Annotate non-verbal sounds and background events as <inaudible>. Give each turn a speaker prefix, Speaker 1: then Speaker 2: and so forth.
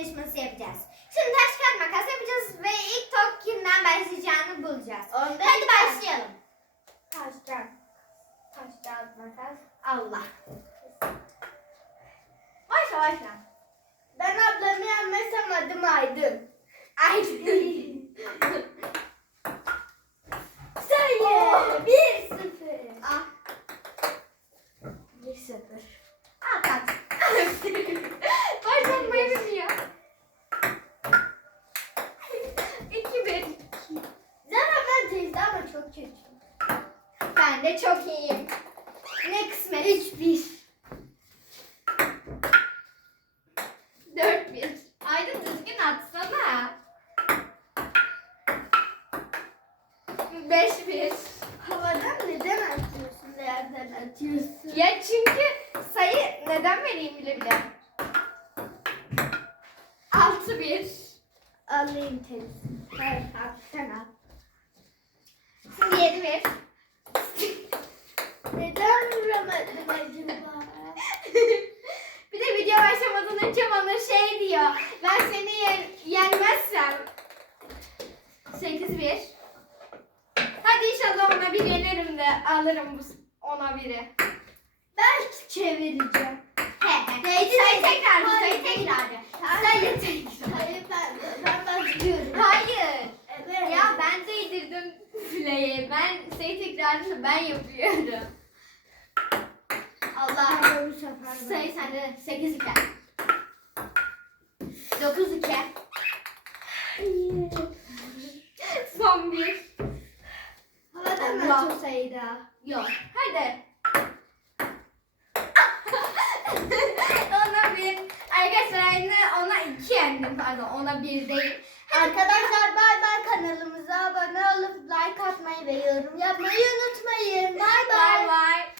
Speaker 1: yarışması yapacağız. Şimdi taş kağıt makas yapacağız ve ilk top kimden başlayacağını bulacağız.
Speaker 2: Ondan
Speaker 1: Hadi başlayalım.
Speaker 2: Taş kağıt. Taş kağıt makas.
Speaker 1: Allah. Başla başla.
Speaker 2: Ben ablamı yenmezsem adım Aydın.
Speaker 1: Ay. <laughs>
Speaker 2: Sayı.
Speaker 1: Oo.
Speaker 2: Bir sıfır.
Speaker 1: ah.
Speaker 2: Bir sıfır.
Speaker 1: At at. <laughs>
Speaker 2: Ben
Speaker 1: de çok iyiyim. Ne kısmet? 3-1. 4-1. Aydın düzgün atsana. 5-1.
Speaker 2: Havadan neden atıyorsun? Nereden atıyorsun?
Speaker 1: Ya çünkü sayı neden vereyim bile bile. 6-1.
Speaker 2: Alayım tenis. Hayır, sen
Speaker 1: al. Siz 7-1. Diyor. Ben seni yen- yenmezsem. Sekiz bir. Hadi inşallah ona bir yenirim de alırım bu ona biri.
Speaker 2: Ben çevireceğim.
Speaker 1: He he. Sayı tekrar, sayı tekrar. Sayı tekrar.
Speaker 2: Hayır ben, ben başlıyorum.
Speaker 1: Hayır.
Speaker 2: Evet.
Speaker 1: Ya ben değdirdim fileyi. Ben sayı tekrarını ben yapıyorum. Allah.
Speaker 2: Ben bu sefer
Speaker 1: Sayı sende 8 2. Bir.
Speaker 2: Havadan mı
Speaker 1: Allah.
Speaker 2: atıyorsaydı?
Speaker 1: Yok. Hadi. <laughs> ona bir. Arkadaşlar aynı ona iki yendim pardon. Ona bir değil.
Speaker 2: Arkadaşlar bay bay kanalımıza abone olup like atmayı ve yorum yapmayı unutmayın.